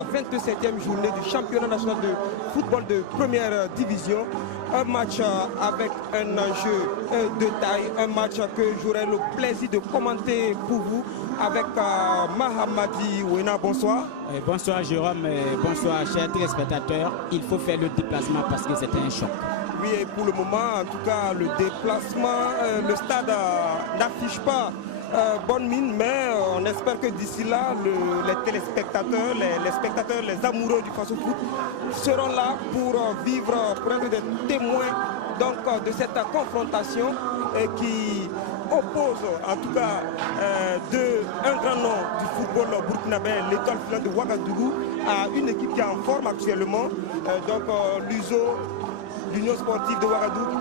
27e journée du championnat national de football de première division. Un match avec un enjeu de taille, un match que j'aurai le plaisir de commenter pour vous avec Mahamadi Ouena. Bonsoir. Bonsoir Jérôme, bonsoir chers téléspectateurs. Il faut faire le déplacement parce que c'était un choc. Oui, et pour le moment, en tout cas, le déplacement, le stade n'affiche pas bonne mine, mais on espère que d'ici là, les téléspectateurs, les spectateurs, les amoureux du Faso Foot seront là pour vivre, pour être des témoins donc, de cette confrontation qui oppose en tout cas un grand nom du football burkinabé, l'Étoile filante de Ouagadougou, à une équipe qui est en forme actuellement, donc l'USO, l'Union sportive de Ouagadougou,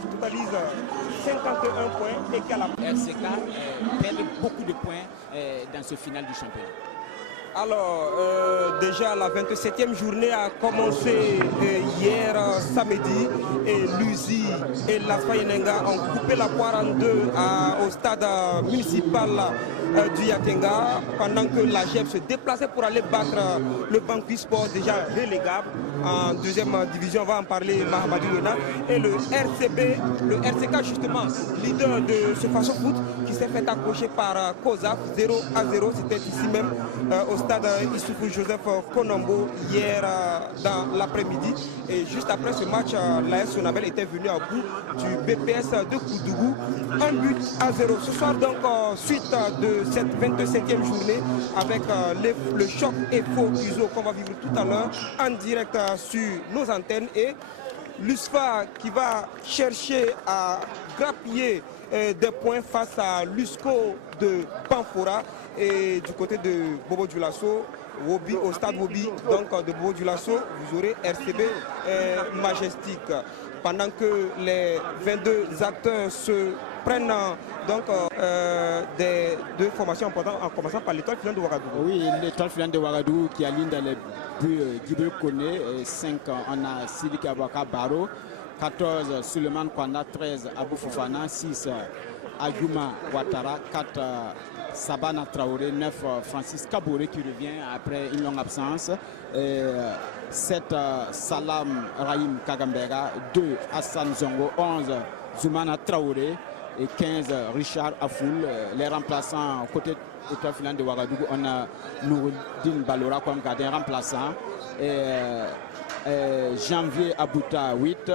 qui totalise 51 points et qui a la RCK perd beaucoup de points dans ce final du championnat. Alors, déjà la 27e journée a commencé hier samedi et l'USI et la Fayenenga ont coupé la poire en deux au stade municipal du Yatenga pendant que la GEP se déplaçait pour aller battre le Banqui Sport déjà relégable en deuxième division. On va en parler, Mahamadou Ouena. Et le RCK justement, leader de ce Faso Foot qui s'est fait accrocher par COSAF 0-0. C'était ici même au stade Issoufou Joseph Konombo hier dans l'après-midi. Et juste après ce match, l'AS Sonabel était venu à bout du BPS de Koudougou. 1-0. Ce soir donc, suite de cette 27e journée avec le choc et faux USO qu'on va vivre tout à l'heure en direct sur nos antennes et l'USFA qui va chercher à grappiller des points face à l'USCO de Panfora et du côté de Bobo Dioulasso, au stade Wobi, donc de Bobo Dioulasso, vous aurez RCB Majestic. Pendant que les 22 acteurs se prennent donc des deux formations importantes, en commençant par l'Étoile filante de Ouagadougou. Oui, l'Étoile filante de Ouagadougou qui aligne dans les buts Guido Koné, 5 on a Sidiki Abouaka Baro, 14 Suleiman Kwanda, 13 Abou Fofana, 6 Ayouma Ouattara, 4 Sabana Traoré, 9 Francis Kabouré qui revient après une longue absence, 7 Salam Rahim Kagambera, 2 Hassan Zongo, 11 Zoumana Traoré et 15 Richard Afoul. Les remplaçants côté Étoile filante de Ouagadougou, on a Nouroudine Balora comme gardien remplaçant, Janvier Abouta 8,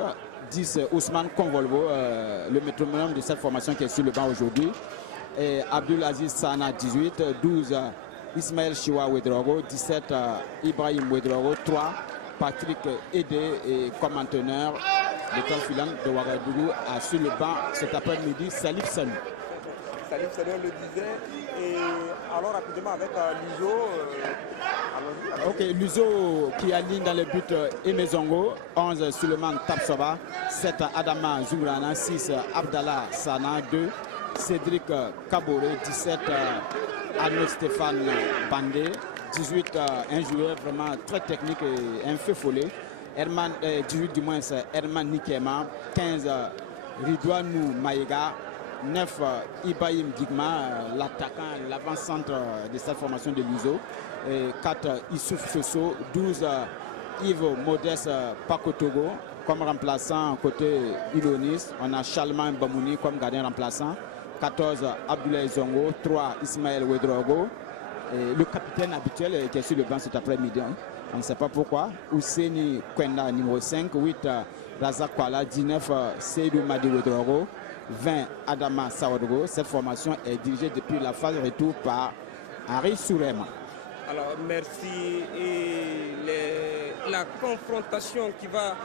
10 Ousmane Convolvo, le métronome de cette formation qui est sur le banc aujourd'hui, et Abdulaziz Sana 18, 12 Ismaël Chiwa Ouedraogo, 17 Ibrahim Ouedraogo, 3 Patrick Edé et comme entraîneur l'Étoile filante de Ouagadougou a sur le banc cet après-midi Salif Salou. Salif Salou le disait. Et alors rapidement avec l'USO. Ok, l'USO qui aligne dans le but Emezongo, 11 Suleiman Tapsoba, 7 Adama Zumrana, 6 Abdallah Sana, 2 Cédric Kaboré, 17 Arnaud Stéphane Bandé, 18 un joueur vraiment très technique et un feu follet, 18 du moins Herman Nikema, 15 Ridouanou Maïga, 9 Ibrahim Digma, l'attaquant, l'avant-centre de cette formation de l'USO, 4 Issouf Fesso, 12 Yves Modeste Pakotogo comme remplaçant côté Ilonis, on a Charlemagne Bamouni comme gardien remplaçant, 14 Abdoulaye Zongo, 3 Ismaël Ouedraogo, et le capitaine habituel qui est sur le banc cet après-midi, on ne sait pas pourquoi, Ouseni Kwenda numéro 5, 8 Razak Kwala, 19 Seydou Madi Ouedraogo, 20 Adama Sawadogo. Cette formation est dirigée depuis la phase retour par Henri Sourema. Alors merci. Et la confrontation qui va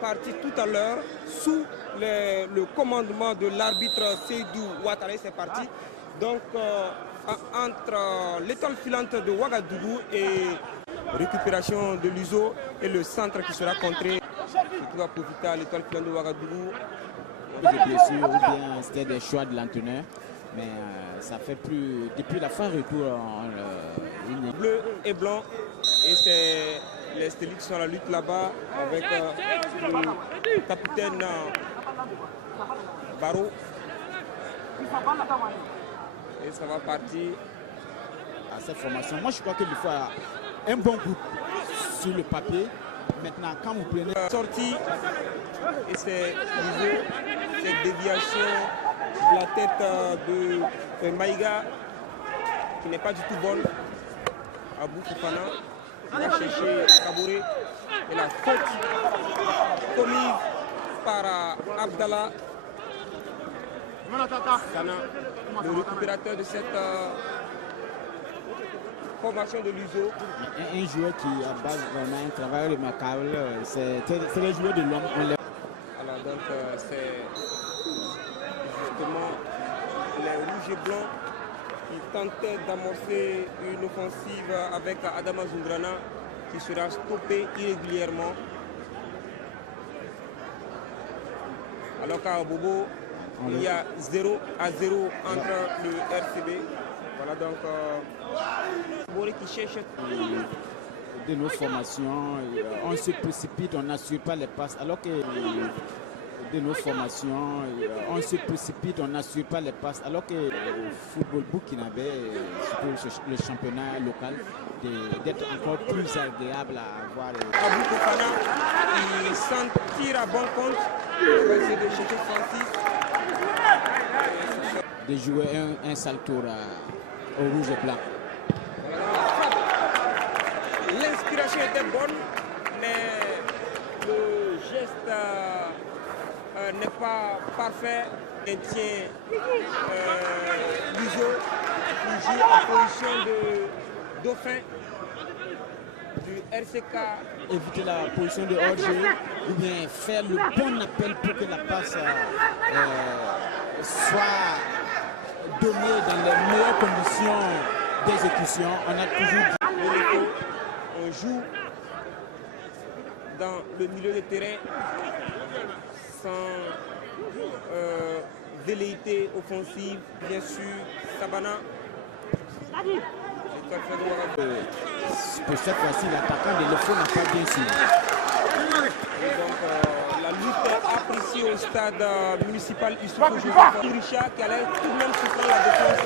partir tout à l'heure sous le commandement de l'arbitre Seydou Ouattara, c'est parti. Donc entre l'Étoile filante de Ouagadougou et récupération de l'USO et le centre qui sera contré, qui va profiter à l'Étoile filante de Ouagadougou. Des blessures ou bien c'était des choix de l'entraîneur, mais ça fait plus depuis la fin retour bleu et blanc, et c'est les Stélites qui sont à la lutte là-bas avec le capitaine Baro, et ça va partir cette formation. Moi, je crois qu'il faut un bon groupe sur le papier. Maintenant, quand vous prenez... Sortie, et c'est cette déviation de la tête de Maïga, qui n'est pas du tout bonne. Abou Fofana, il va chercher Kabouré. Et la faute commise par Abdallah Sana, le récupérateur de cette formation de l'USO. Un joueur qui a base vraiment un travail remarquable, c'est le joueur de l'homme. Alors donc c'est justement les rouges et blancs qui tentaient d'amorcer une offensive avec Adama Zungrana qui sera stoppé irrégulièrement. Alors qu'à Bobo, il y a 0-0 entre le RCB. Voilà donc Bobo qui cherche. De nos formations, on se précipite, on n'assure pas les passes. Alors que de nos formations, on se précipite, on n'assure pas les passes. Alors que le football burkinabé, surtout le championnat local, d'être encore plus agréable à voir. Abou Fofana, il s'en tire à bon compte. Il va essayer de chercher Francis. De jouer un sale tour au rouge et blanc. L'inspiration était bonne, mais le geste n'est pas parfait. Il tient Luzo qui joue en position de dauphin du RCK. Éviter la position de hors-jeu ou bien faire le bon appel pour que la passe soit donnée dans les meilleures conditions d'exécution. On a toujours dit... On joue dans le milieu de terrain sans velléité offensive, bien sûr. Sabana. Pour cette fois-ci, l'attaquant de l'EFO n'a pas bien suivi. Donc la lutte appréciée au stade municipal Issoufou Joseph Richard qui allait tout de même surprendre la défense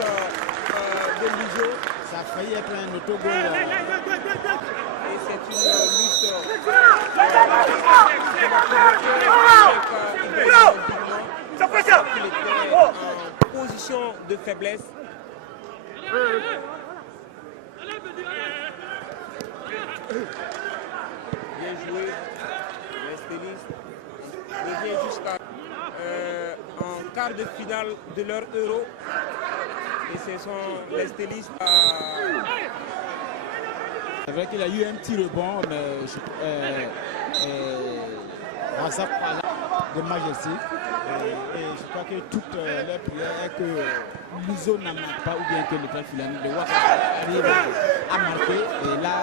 de l'USO. Ça a failli être un autogol. Et c'est une lutte qui va provoquer il était en position de faiblesse. Bien joué, les stylistes revient jusqu'à en quart de finale de leur Euro. Et ce sont les stylistes. C'est vrai qu'il a eu un petit rebond, mais Razak Pala de Majesty. Et je crois que toute leur prière est que l'USO n'en marque pas ou bien que l'étoile filani de Ouattara arrive à marquer. Et là,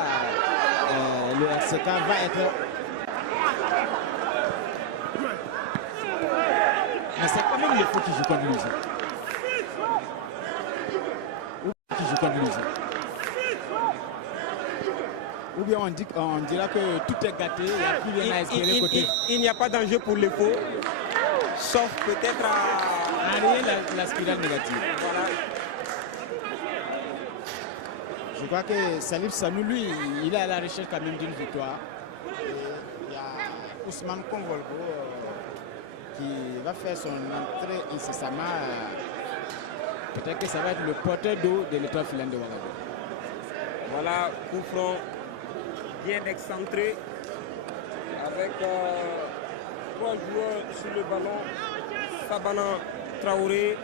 le RCK va être... Mais c'est quand même l'EFO qui joue contre l'USO. Ou qui joue contre l'USO. Ou bien on dira que tout est gâté, il n'y a plus rien à espérer côté. Il n'y a pas d'enjeu pour les faux, sauf peut-être à enrayer la spirale négative. Voilà. Je crois que Salif Sanou, lui, il est à la recherche quand même d'une victoire. Et il y a Ousmane Convolgo qui va faire son entrée incessamment. Peut-être que ça va être le porteur d'eau de l'étoile filane de Ouagadougou. Voilà, coup franc bien excentré avec 3 joueurs sur le ballon. Sabana Traoré.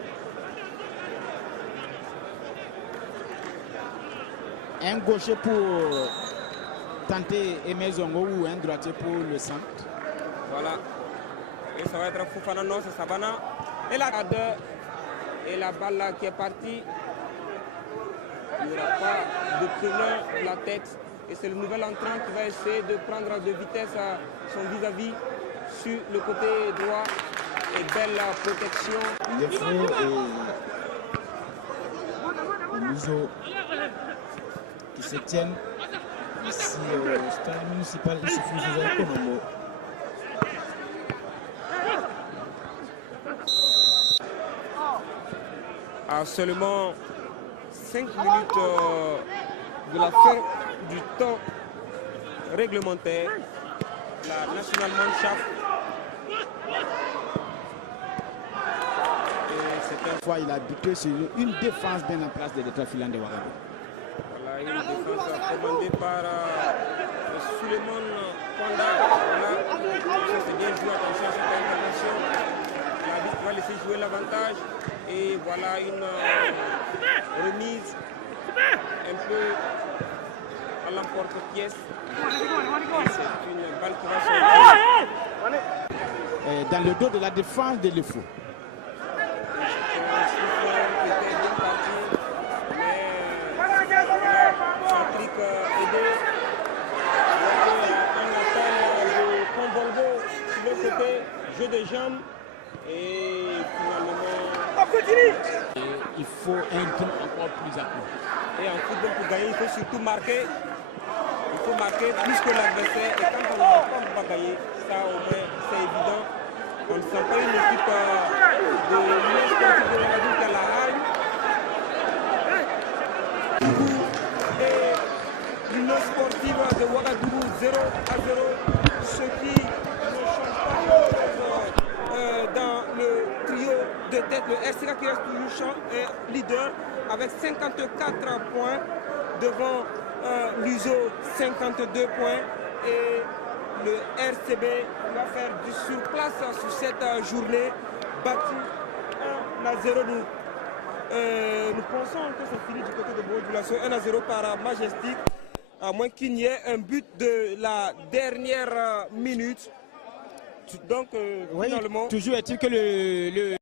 Un gaucher pour tenter Aimé Zongo ou un droitier pour le centre. Voilà. Et ça va être Fofana, non, c'est Sabana. Et la et la balle là qui est partie. Il n'y aura pas de preneur de la tête. Et c'est le nouvel entrant qui va essayer de prendre de vitesse à son vis-à-vis sur le côté droit. Et belle protection. L'EFO et l'USO qui se tiennent ici au stade municipal Issoufou Joseph Konombo. À seulement 5 minutes de la fin du temps réglementaire, la National Mannschaft. Cette fois, il a buté sur une défense bien en place de l'État filant de Ouagadougou. Voilà, une défense commandée par Suleiman Panda. Voilà, c'est bien joué, attention à cette intervention. L'arbitre va laisser jouer l'avantage. Et voilà une remise un peu à l'emporte-pièce. C'est une balle qui va sortir. Dans le dos de la défense de l'EFO. Jeu de jambes et finalement il faut un rythme encore plus accru. Et en football pour gagner il faut surtout marquer. Il faut marquer plus que l'adversaire et quand on ne peut pas gagner, ça au moins c'est évident. On ne sent pas une équipe de l'Union sportive de Ouagadougou qui a la haine. Et l'Union sportive de Ouagadougou 0-0, ce qui dans le trio de tête, le RCK qui reste toujours leader avec 54 points devant l'USO 52 points et le RCB va faire du surplace sur cette journée battu 1-0. Nous pensons que c'est fini du côté de Bourg-Boulasso, 1-0 par Majestic, à moins qu'il n'y ait un but de la dernière minute. Donc, oui, finalement, toujours est-il que le